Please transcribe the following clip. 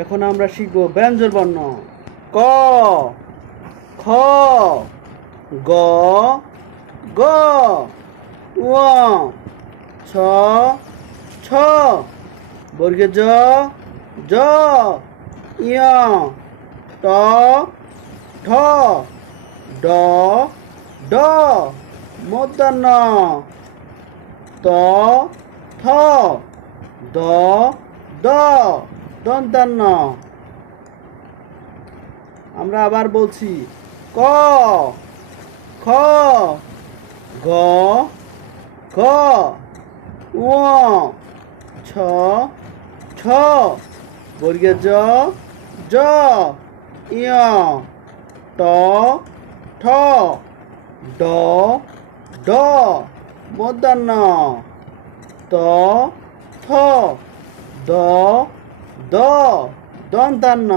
এখন আমরা শিখব ব্যঞ্জন বর্ণ। ক, খ, গ, গ, ঙ, ছ, ছ, বর্গে জ, জ, ঞ, ট, ঠ, ড, ড, মূর্ধন্য ন, ত, থ, দ, দ, দন্তান্ন। আমরা আবার বলছি ক, খ, গ, ঘ, ঙ, ছ, ছ, বর্গে জ, জ, ঞ, ট, ঠ, ড, ড, মূর্ধন্য ন, ত, থ, দ, দ, দন্তান্ন।